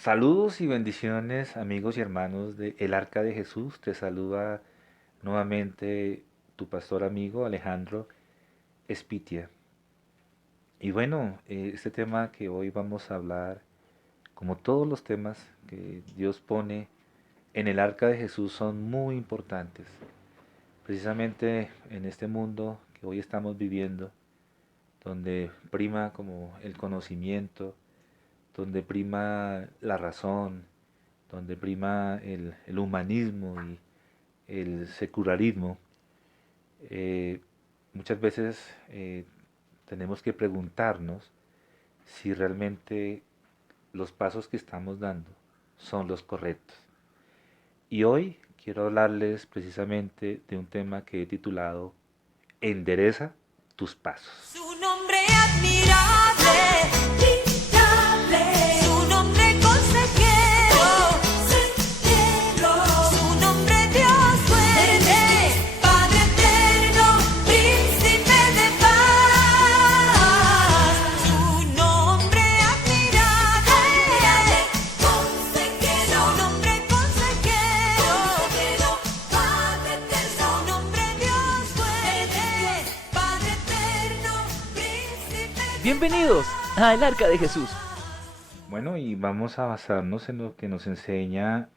Saludos y bendiciones amigos y hermanos de El Arca de Jesús. Te saluda nuevamente tu pastor amigo Alejandro Espitia. Y bueno, este tema que hoy vamos a hablar, como todos los temas que Dios pone en el Arca de Jesús, son muy importantes. Precisamente en este mundo que hoy estamos viviendo, donde prima como el conocimiento, donde prima la razón, donde prima el humanismo y el secularismo, eh, muchas veces tenemos que preguntarnos si realmente los pasos que estamos dando son los correctos. Y hoy quiero hablarles precisamente de un tema que he titulado Endereza tus pasos. Su nombre admirable, su nombre consejero, su nombre Dios fuerte, Padre eterno, príncipe de paz. Su nombre admirable, consejero, su nombre consejero, Padre eterno, su nombre Dios fuerte, Padre eterno, príncipe de Bienvenidos a El Arca de Jesús. Bueno, y vamos a basarnos en lo que nos enseña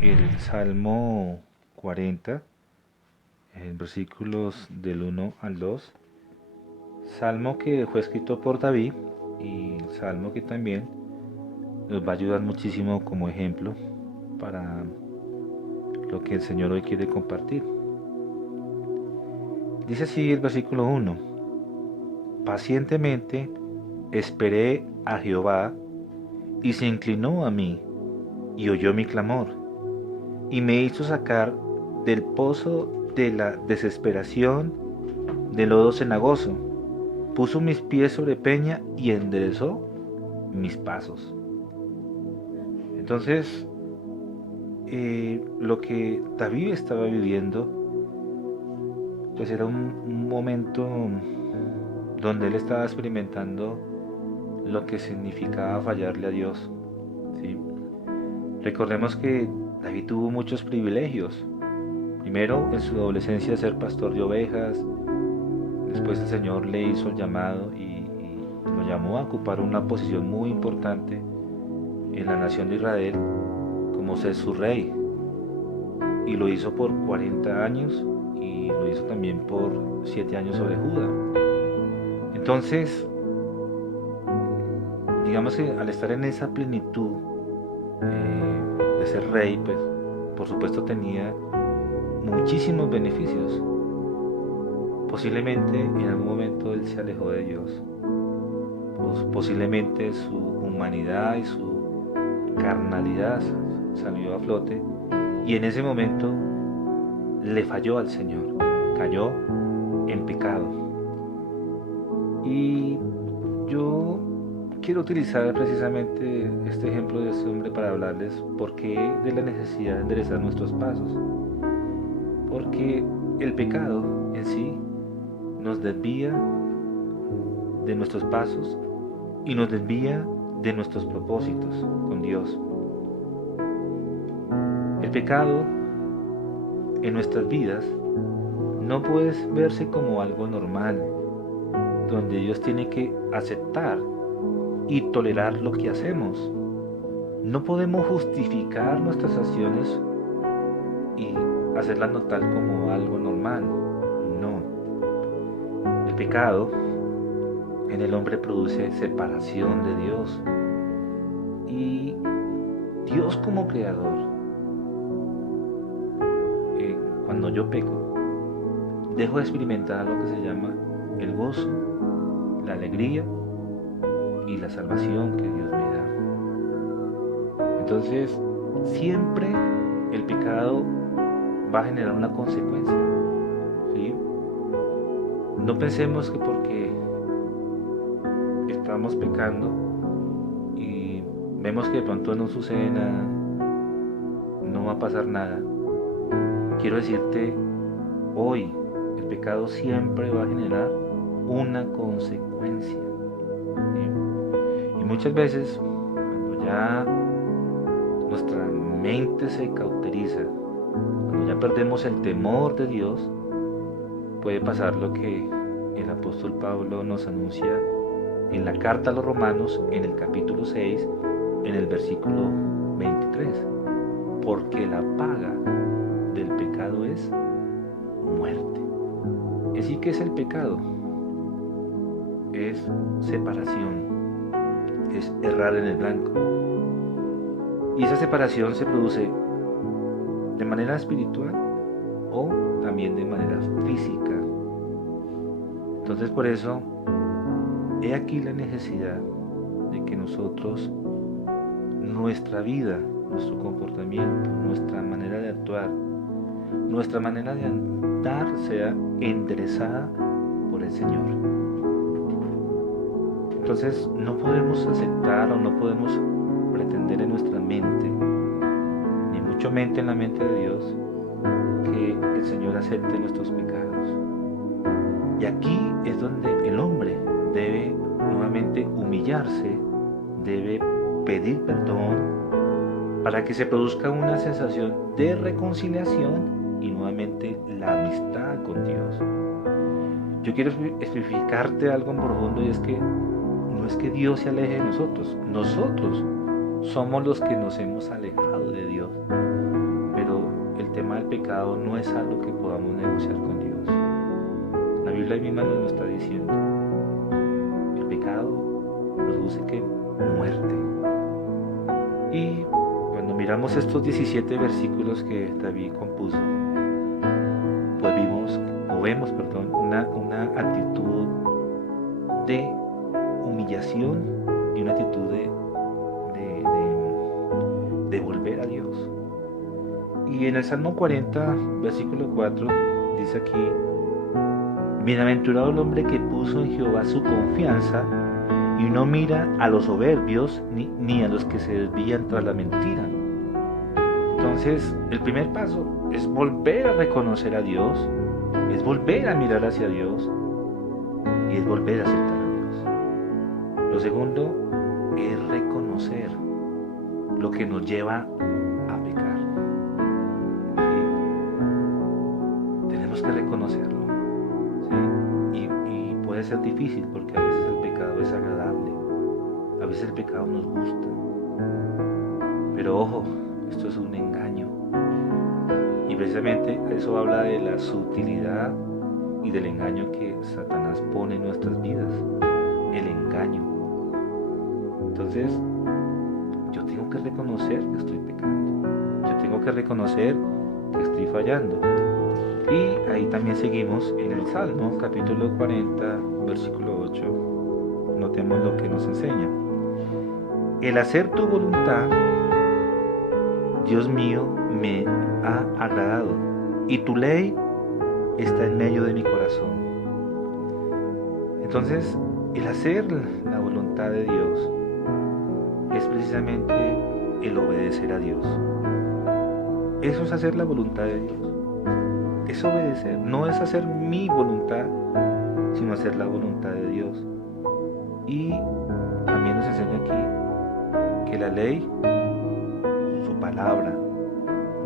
el Salmo 40, en versículos del 1 al 2. Salmo que fue escrito por David y salmo que también nos va a ayudar muchísimo como ejemplo para lo que el Señor hoy quiere compartir. Dice así el versículo 1: Pacientemente esperé a Jehová, y se inclinó a mí, y oyó mi clamor, y me hizo sacar del pozo de la desesperación, del lodo cenagoso. Puso mis pies sobre peña y enderezó mis pasos. Entonces, lo que David estaba viviendo, pues era un momento donde él estaba experimentando lo que significaba fallarle a Dios. ¿Sí? Recordemos que David tuvo muchos privilegios. Primero, en su adolescencia, ser pastor de ovejas. Después el Señor le hizo el llamado y lo llamó a ocupar una posición muy importante en la nación de Israel, como ser su rey. Y lo hizo por 40 años y lo hizo también por 7 años sobre Judá. Entonces, digamos que al estar en esa plenitud de ser rey, pues por supuesto tenía muchísimos beneficios. Posiblemente en algún momento él se alejó de Dios. Posiblemente su humanidad y su carnalidad salió a flote y en ese momento le falló al Señor, cayó en pecado. Y yo quiero utilizar precisamente este ejemplo de este hombre para hablarles por qué de la necesidad de enderezar nuestros pasos. Porque el pecado en sí nos desvía de nuestros pasos y nos desvía de nuestros propósitos con Dios. El pecado en nuestras vidas no puede verse como algo normal, donde Dios tiene que aceptar y tolerar lo que hacemos. No podemos justificar nuestras acciones y hacerlas notar como algo normal. No. El pecado en el hombre produce separación de Dios. Y Dios como creador, cuando yo peco, dejo de experimentar lo que se llama el gozo, la alegría y la salvación que Dios me da. Entonces, siempre el pecado va a generar una consecuencia. ¿Sí? No pensemos que porque estamos pecando y vemos que de pronto no sucede nada, no va a pasar nada. Quiero decirte, hoy el pecado siempre va a generar una consecuencia. ¿Sí? Y muchas veces, cuando ya mente se cauteriza, cuando ya perdemos el temor de Dios, puede pasar lo que el apóstol Pablo nos anuncia en la carta a los Romanos, en el capítulo 6, en el versículo 23. Porque la paga del pecado es muerte. Así que es el pecado, es separación, es errar en el blanco. Y esa separación se produce de manera espiritual o también de manera física. Entonces por eso, he aquí la necesidad de que nosotros, nuestra vida, nuestro comportamiento, nuestra manera de actuar, nuestra manera de andar sea enderezada por el Señor. Entonces no podemos aceptar o no podemos pretender en nuestra mente, ni mucho mente en la mente de Dios, que el Señor acepte nuestros pecados. Y aquí es donde el hombre debe nuevamente humillarse, debe pedir perdón, para que se produzca una sensación de reconciliación y nuevamente la amistad con Dios. Yo quiero especificarte algo profundo, y es que no es que Dios se aleje de nosotros, nosotros somos los que nos hemos alejado de Dios, pero el tema del pecado no es algo que podamos negociar con Dios. La Biblia misma nos lo está diciendo. El pecado produce ¿qué? Muerte. Y cuando miramos estos 17 versículos que David compuso, pues vemos una actitud de humillación y una actitud de volver a Dios. Y en el Salmo 40, versículo 4, dice aquí: bienaventurado el hombre que puso en Jehová su confianza y no mira a los soberbios ni a los que se desvían tras la mentira. Entonces, el primer paso es volver a reconocer a Dios, es volver a mirar hacia Dios y es volver a aceptar a Dios. Lo segundo es reconocer lo que nos lleva a pecar. ¿Sí? Tenemos que reconocerlo. ¿Sí? Y puede ser difícil porque a veces el pecado es agradable, a veces el pecado nos gusta. Pero ojo, esto es un engaño. Y precisamente eso habla de la sutilidad y del engaño que Satanás pone en nuestras vidas. El engaño. Entonces, yo tengo que reconocer que estoy pecando. Yo tengo que reconocer que estoy fallando. Y ahí también seguimos en el Salmo, capítulo 40, versículo 8. Notemos lo que nos enseña. El hacer tu voluntad, Dios mío, me ha agradado, y tu ley está en medio de mi corazón. Entonces, el hacer la voluntad de Dios es precisamente el obedecer a Dios. Eso es hacer la voluntad de Dios. Es obedecer, no es hacer mi voluntad, sino hacer la voluntad de Dios. Y también nos enseña aquí que la ley, su palabra,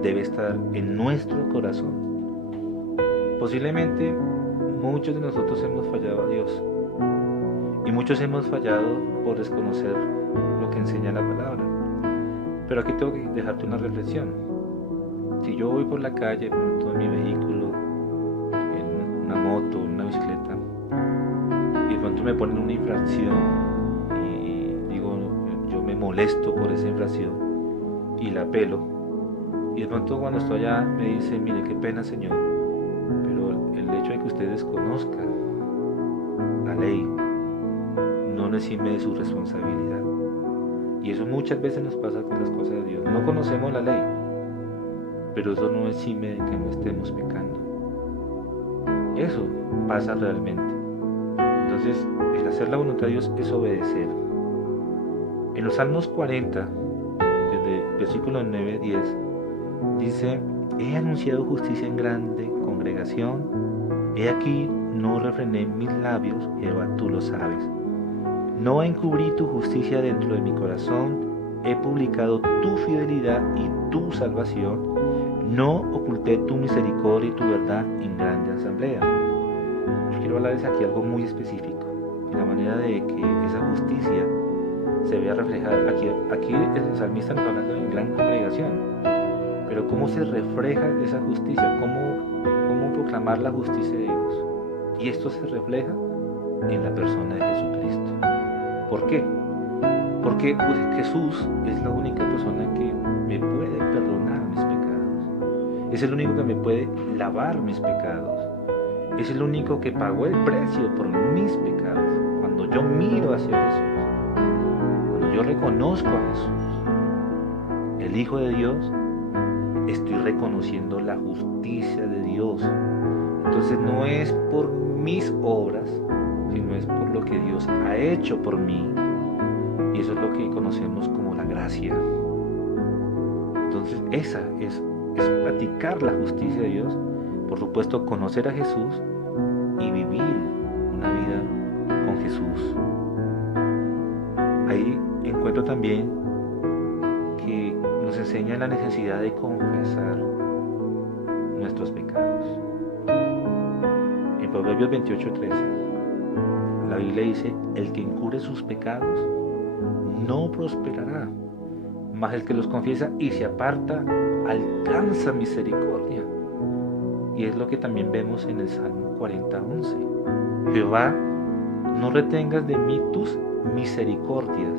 debe estar en nuestro corazón. Posiblemente muchos de nosotros hemos fallado a Dios, y muchos hemos fallado por desconocer lo que enseña la palabra. Pero aquí tengo que dejarte una reflexión. Si yo voy por la calle, monto en mi vehículo, en una moto, en una bicicleta, y de pronto me ponen una infracción y digo, yo me molesto por esa infracción y la apelo, y de pronto cuando estoy allá me dice: mire, qué pena, señor, pero el hecho de que usted desconozca la ley no le exime de su responsabilidad. Y eso muchas veces nos pasa con las cosas de Dios. No conocemos la ley, pero eso no exime de que no estemos pecando. Eso pasa realmente. Entonces, el hacer la voluntad de Dios es obedecer. En los Salmos 40, desde versículos 9 a 10, dice: he anunciado justicia en grande congregación, he aquí no refrené mis labios, Jehová, tú lo sabes. No encubrí tu justicia dentro de mi corazón, he publicado tu fidelidad y tu salvación. No oculté tu misericordia y tu verdad en grande asamblea. Yo quiero hablarles aquí algo muy específico, en la manera de que esa justicia se vea reflejada. Aquí el salmista nos está hablando en gran congregación, pero ¿cómo se refleja esa justicia? ¿Cómo proclamar la justicia de Dios? Y esto se refleja en la persona de Jesucristo. ¿Por qué? Porque Jesús es la única persona que me puede perdonar mis pecados. Es el único que me puede lavar mis pecados. Es el único que pagó el precio por mis pecados. Cuando yo miro hacia Jesús, cuando yo reconozco a Jesús, el Hijo de Dios, estoy reconociendo la justicia de Dios. Entonces no es por mis obras, sino es por lo que Dios ha hecho por mí. Y eso es lo que conocemos como la gracia. Entonces esa es practicar la justicia de Dios. Por supuesto, conocer a Jesús y vivir una vida con Jesús. Ahí encuentro también que nos enseña la necesidad de confesar nuestros pecados. En Proverbios 28:13, la Biblia dice: el que encubre sus pecados no prosperará, mas el que los confiesa y se aparta alcanza misericordia. Y es lo que también vemos en el Salmo 40:11. Jehová, no retengas de mí tus misericordias,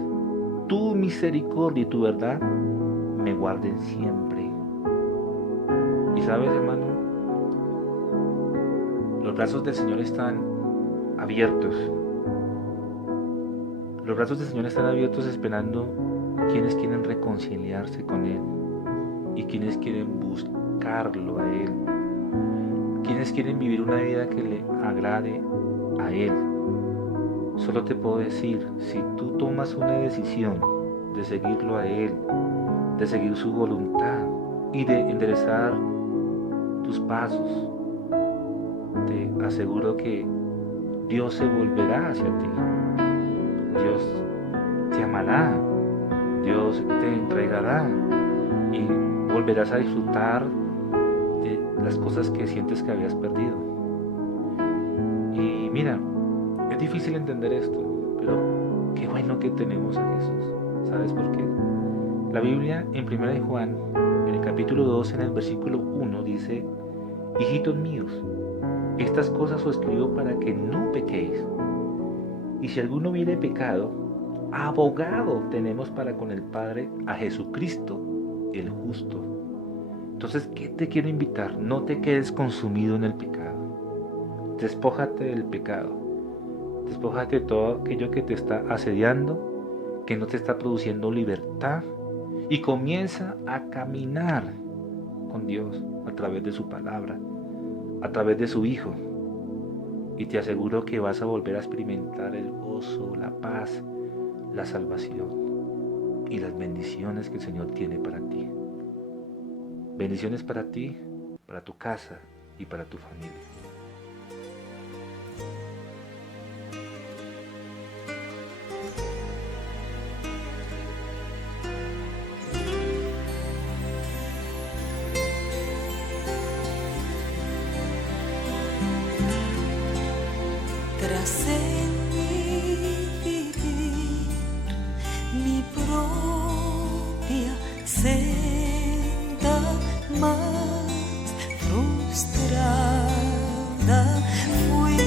tu misericordia y tu verdad me guarden siempre. Y sabes, hermano, los brazos del Señor están abiertos. Los brazos del Señor están abiertos esperando quienes quieren reconciliarse con Él y quienes quieren buscarlo a Él, quienes quieren vivir una vida que le agrade a Él. Solo te puedo decir, si tú tomas una decisión de seguirlo a Él, de seguir su voluntad y de enderezar tus pasos, te aseguro que Dios se volverá hacia ti. Dios te amará, Dios te entregará y volverás a disfrutar de las cosas que sientes que habías perdido. Y mira, es difícil entender esto, pero qué bueno que tenemos a Jesús. ¿Sabes por qué? La Biblia en 1 de Juan, en el capítulo 2, en el versículo 1, dice: hijitos míos, estas cosas os escribo para que no pequéis. Y si alguno hubiere pecado, abogado tenemos para con el Padre a Jesucristo, el justo. Entonces, ¿qué te quiero invitar? No te quedes consumido en el pecado. Despójate del pecado. Despójate de todo aquello que te está asediando, que no te está produciendo libertad, y comienza a caminar con Dios a través de su palabra, a través de su Hijo. Y te aseguro que vas a volver a experimentar el gozo, la paz, la salvación y las bendiciones que el Señor tiene para ti. Bendiciones para ti, para tu casa y para tu familia. Tras en mi vivir mi propia senda más frustrada fui.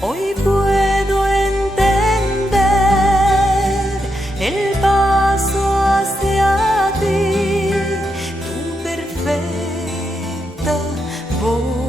Hoy puedo entender el paso hacia ti, tu perfecta voz.